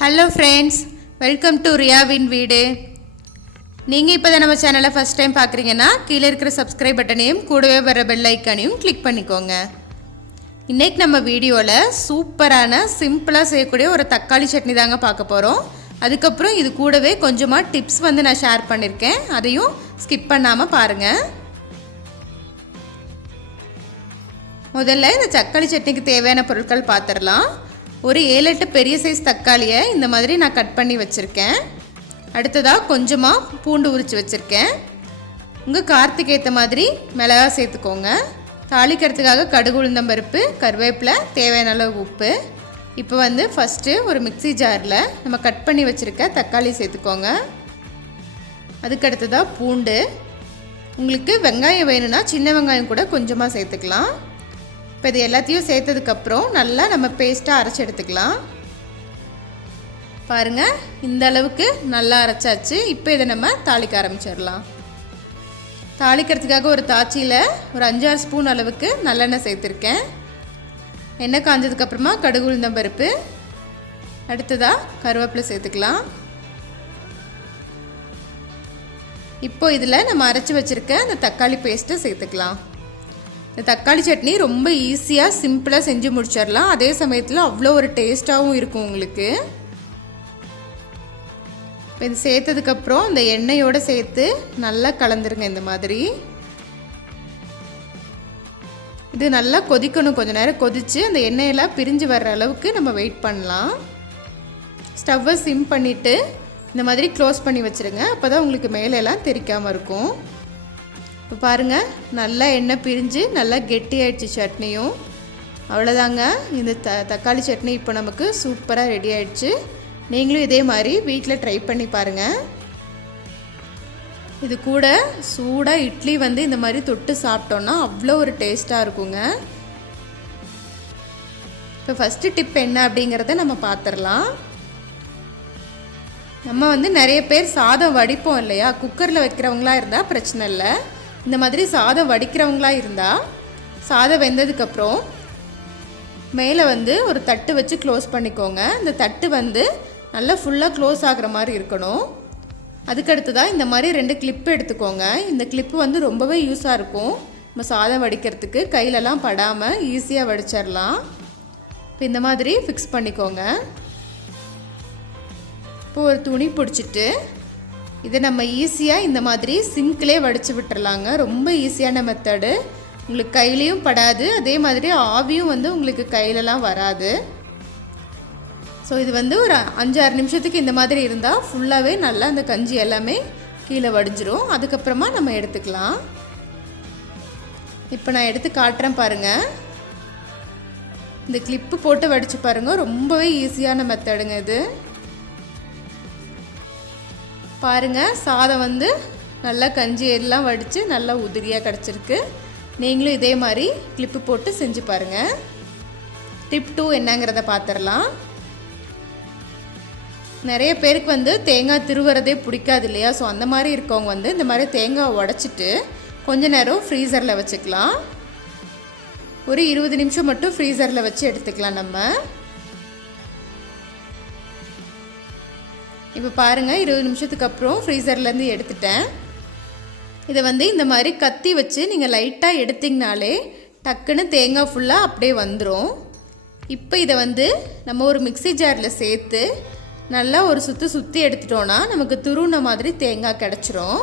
Hello friends, welcome to ரியாவின்வீடு. நீங்கள் இப்போ தான் நம்ம சேனலை ஃபஸ்ட் டைம் பார்க்குறீங்கன்னா கீழே இருக்கிற சப்ஸ்கிரைப் பட்டனையும் கூடவே வர பெல் ஐக்கானையும் கிளிக் பண்ணிக்கோங்க. இன்றைக்கி நம்ம வீடியோவில் சூப்பரான சிம்பிளாக செய்யக்கூடிய ஒரு தக்காளி சட்னி தாங்க பார்க்க போகிறோம். அதுக்கப்புறம் இது கூடவே கொஞ்சமாக டிப்ஸ் நான் ஷேர் பண்ணியிருக்கேன், அதையும் ஸ்கிப் பண்ணாமல் பாருங்கள். முதல்ல இந்த தக்காளி சட்னிக்கு தேவையான பொருட்கள் பார்த்துடலாம். ஒரு 7-8 பெரிய சைஸ் தக்காளியை இந்த மாதிரி நான் கட் பண்ணி வச்சுருக்கேன். அடுத்ததாக கொஞ்சமாக பூண்டு உரித்து வச்சுருக்கேன். உங்கள் காரத்துக்கு ஏற்ற மாதிரி மிளகாய் சேர்த்துக்கோங்க. தாளிக்கிறதுக்காக கடுகு, உளுந்தம்பருப்பு, கருவேப்பிலை, தேவையான அளவு உப்பு. இப்போ ஃபஸ்ட்டு ஒரு மிக்ஸி ஜாரில் நம்ம கட் பண்ணி வச்சுருக்க தக்காளி சேர்த்துக்கோங்க. அதுக்கடுத்ததாக பூண்டு. உங்களுக்கு வெங்காயம் வேணும்னா சின்ன வெங்காயம் கூட கொஞ்சமாக சேர்த்துக்கலாம். இப்போ இது எல்லாத்தையும் சேர்த்ததுக்கப்புறம் நல்லா நம்ம பேஸ்ட்டாக அரைச்சி எடுத்துக்கலாம். பாருங்கள், இந்த அளவுக்கு நல்லா அரைச்சாச்சு. இப்போ இதை நம்ம தாளிக்க ஆரம்பிச்சிடலாம். தாளிக்கிறதுக்காக ஒரு தாச்சியில் ஒரு 5-6 ஸ்பூன் அளவுக்கு நல்லெண்ணெய் சேர்த்துருக்கேன். எண்ணெய் காஞ்சதுக்கப்புறமா கடுகு, உளுந்தம்பருப்பு, அடுத்ததாக கருவேப்பிலை சேர்த்துக்கலாம். இப்போ இதில் நம்ம அரைச்சி வச்சுருக்க அந்த தக்காளி பேஸ்ட்டை சேர்த்துக்கலாம். இந்த தக்காளி சட்னி ரொம்ப ஈஸியாக சிம்பிளாக செஞ்சு முடிச்சிடலாம். அதே சமயத்தில் அவ்வளோ ஒரு டேஸ்ட்டாகவும் இருக்கும் உங்களுக்கு. இப்போ இது சேர்த்ததுக்கப்புறம் இந்த எண்ணெயோடு சேர்த்து நல்லா கலந்துருங்க. இந்த மாதிரி இது நல்லா கொதிக்கணும். கொஞ்சம் நேரம் கொதித்து அந்த எண்ணெயெல்லாம் பிரிஞ்சு வர்ற அளவுக்கு நம்ம வெயிட் பண்ணலாம். ஸ்டவ்வை சிம் பண்ணிவிட்டு இந்த மாதிரி க்ளோஸ் பண்ணி வச்சுருங்க. அப்போ தான் உங்களுக்கு மேலெல்லாம் தெரிக்காமல் இருக்கும். இப்போ பாருங்கள், நல்லா எண்ணெய் பிரிஞ்சு நல்லா கெட்டியாயிடுச்சு சட்னியும். அவ்வளோதாங்க, இந்த தக்காளி சட்னி இப்போ நமக்கு சூப்பராக ரெடி ஆகிடுச்சு. நீங்களும் இதே மாதிரி வீட்டில் ட்ரை பண்ணி பாருங்கள். இது கூட சூடாக இட்லி இந்த மாதிரி தொட்டு சாப்பிட்டோன்னா அவ்வளோ ஒரு டேஸ்ட்டாக இருக்குங்க. இப்போ ஃபஸ்ட்டு டிப் என்ன அப்படிங்கிறத நம்ம பார்த்துடலாம். நம்ம நிறைய பேர் சாதம் வடிப்போம் இல்லையா, குக்கரில் வைக்கிறவங்களா இருந்தால் பிரச்சனை இல்லை. இந்த மாதிரி சாதம் வடிக்கிறவங்களா இருந்தால் சாதம் வெந்ததுக்கப்புறம் மேலே ஒரு தட்டு வச்சு க்ளோஸ் பண்ணிக்கோங்க. இந்த தட்டு நல்லா ஃபுல்லாக க்ளோஸ் ஆகிற மாதிரி இருக்கணும். அதுக்கடுத்ததாக இந்த மாதிரி 2 கிளிப்பு எடுத்துக்கோங்க. இந்த கிளிப்பு ரொம்பவே யூஸாக இருக்கும். நம்ம சாதம் வடிக்கிறதுக்கு கையிலலாம் படாமல் ஈஸியாக வடிச்சிடலாம். இப்போ இந்த மாதிரி ஃபிக்ஸ் பண்ணிக்கோங்க. இப்போ ஒரு துணி பிடிச்சிட்டு இதை நம்ம ஈஸியாக இந்த மாதிரி சிங்க்லேயே வடித்து விட்டுறலாங்க. ரொம்ப ஈஸியான மெத்தடு. உங்களுக்கு கையிலையும் படாது, அதே மாதிரி ஆவியும் உங்களுக்கு கையிலலாம் வராது. ஸோ இது ஒரு 5-6 நிமிஷத்துக்கு இந்த மாதிரி இருந்தால் ஃபுல்லாகவே நல்லா அந்த கஞ்சி எல்லாமே கீழே வடிஞ்சிரும். அதுக்கப்புறமா நம்ம எடுத்துக்கலாம். இப்போ நான் எடுத்து காட்டுறேன் பாருங்கள். இந்த கிளிப்பு போட்டு வடித்து பாருங்கள், ரொம்பவே ஈஸியான மெத்தடுங்க இது. பாருங்கள், சாதம் நல்லா கஞ்சி எல்லாம் வடித்து நல்லா உதிரியாக கிடச்சிருக்கு. நீங்களும் இதே மாதிரி கிளிப்பு போட்டு செஞ்சு பாருங்கள். டிப் 2 என்னங்கிறத பார்த்துடலாம். நிறைய பேருக்கு தேங்காய் திருவுறதே பிடிக்காது இல்லையா. ஸோ அந்த மாதிரி இருக்கவங்க இந்த மாதிரி தேங்காய் உடச்சிட்டு கொஞ்ச நேரம் ஃப்ரீசரில் வச்சுக்கலாம். ஒரு 20 நிமிஷம் மட்டும் ஃப்ரீசரில் வச்சு எடுத்துக்கலாம் நம்ம. இப்போ பாருங்கள், 20 நிமிஷத்துக்கு அப்புறம் ஃப்ரீசர்லேருந்து எடுத்துட்டேன். இதை இந்த மாதிரி கத்தி வச்சு நீங்கள் லைட்டாக எடுத்திங்கனாலே டக்குன்னு தேங்காய் ஃபுல்லாக அப்படியே வந்துடும். இப்போ இதை நம்ம ஒரு மிக்ஸி ஜாரில் சேர்த்து நல்லா ஒரு சுற்றி எடுத்துட்டோன்னா நமக்கு துருவின மாதிரி தேங்காய் கிடச்சிரும்.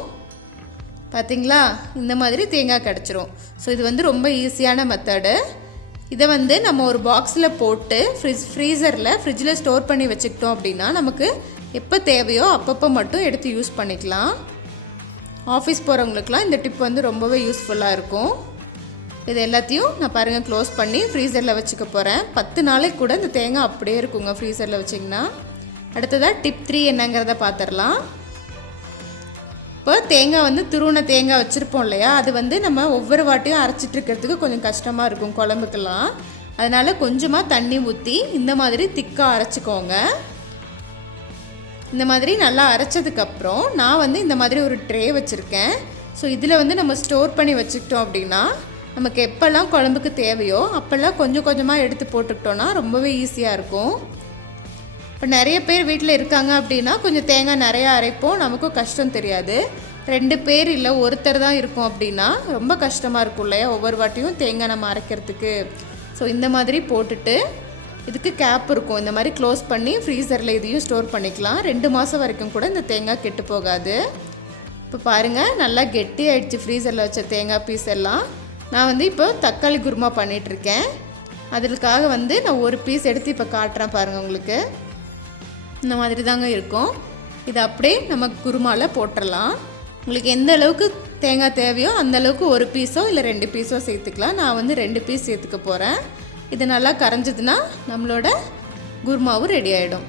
பார்த்திங்களா, இந்த மாதிரி தேங்காய் கிடச்சிரும். ஸோ இது ரொம்ப ஈஸியான மெத்தடு. இதை நம்ம ஒரு பாக்ஸில் போட்டு ஃப்ரிட்ஜில் ஸ்டோர் பண்ணி வச்சுக்கிட்டோம் அப்படின்னா நமக்கு எப்போ தேவையோ அப்பப்போ மட்டும் எடுத்து யூஸ் பண்ணிக்கலாம். ஆஃபீஸ் போகிறவங்களுக்குலாம் இந்த டிப் ரொம்பவே யூஸ்ஃபுல்லாக இருக்கும். இது எல்லாத்தையும் நான் பாருங்கள் க்ளோஸ் பண்ணி ஃப்ரீசரில் வச்சுக்க போகிறேன். 10 நாளைக்கு கூட இந்த தேங்காய் அப்படியே இருக்குங்க ஃப்ரீசரில் வச்சிங்கன்னா. அடுத்ததாக டிப் 3 என்னங்கிறத பார்த்துடலாம். இப்போ தேங்காய் துருவின தேங்காய் வச்சுருப்போம் இல்லையா, அது நம்ம ஒவ்வொரு வாட்டியும் அரைச்சிட்டு இருக்கிறதுக்கு கொஞ்சம் கஷ்டமாக இருக்கும் குழம்புக்கெல்லாம். அதனால் கொஞ்சமாக தண்ணி ஊற்றி இந்த மாதிரி திக்காக அரைச்சிக்கோங்க. இந்த மாதிரி நல்லா அரைச்சதுக்கப்புறம் நான் இந்த மாதிரி ஒரு ட்ரே வச்சுருக்கேன். ஸோ இதில் நம்ம ஸ்டோர் பண்ணி வச்சுக்கிட்டோம் அப்படின்னா நமக்கு எப்போல்லாம் குழம்புக்கு தேவையோ அப்போல்லாம் கொஞ்சம் கொஞ்சமாக எடுத்து போட்டுக்கிட்டோன்னா ரொம்பவே ஈஸியாக இருக்கும். இப்போ நிறைய பேர் வீட்டில் இருக்காங்க அப்படின்னா கொஞ்சம் தேங்காய் நிறையா அரைப்போம், நமக்கும் கஷ்டம் தெரியாது. 2 பேர் இல்லை ஒருத்தர் தான் இருக்கும் அப்படின்னா ரொம்ப கஷ்டமாக இருக்கும் இல்லையா ஒவ்வொரு வாட்டியும் தேங்காய் நம்ம அரைக்கிறதுக்கு. ஸோ இந்த மாதிரி போட்டுட்டு இதுக்கு கேப் இருக்கும், இந்த மாதிரி க்ளோஸ் பண்ணி ஃப்ரீசரில் இதையும் ஸ்டோர் பண்ணிக்கலாம். 2 மாதம் வரைக்கும் கூட இந்த தேங்காய் கெட்டு போகாது. இப்போ பாருங்கள் நல்லா கெட்டி ஆகிடுச்சு ஃப்ரீசரில் வச்ச தேங்காய் பீஸ் எல்லாம். நான் இப்போ தக்காளி குருமா பண்ணிகிட்ருக்கேன். அதுக்காக நான் ஒரு பீஸ் எடுத்து இப்போ காட்டுறேன் பாருங்கள். உங்களுக்கு இந்த மாதிரி தாங்க இருக்கும். இதை அப்படியே நம்ம குருமாவில் போட்டுடலாம். உங்களுக்கு எந்த அளவுக்கு தேங்காய் தேவையோ அந்த அளவுக்கு ஒரு பீஸோ இல்லை 2 பீஸோ சேர்த்துக்கலாம். நான் 2 பீஸ் சேர்த்துக்க போகிறேன். இது நல்லா கரைஞ்சதுன்னா நம்மளோட குருமாவும் ரெடி ஆகிடும்.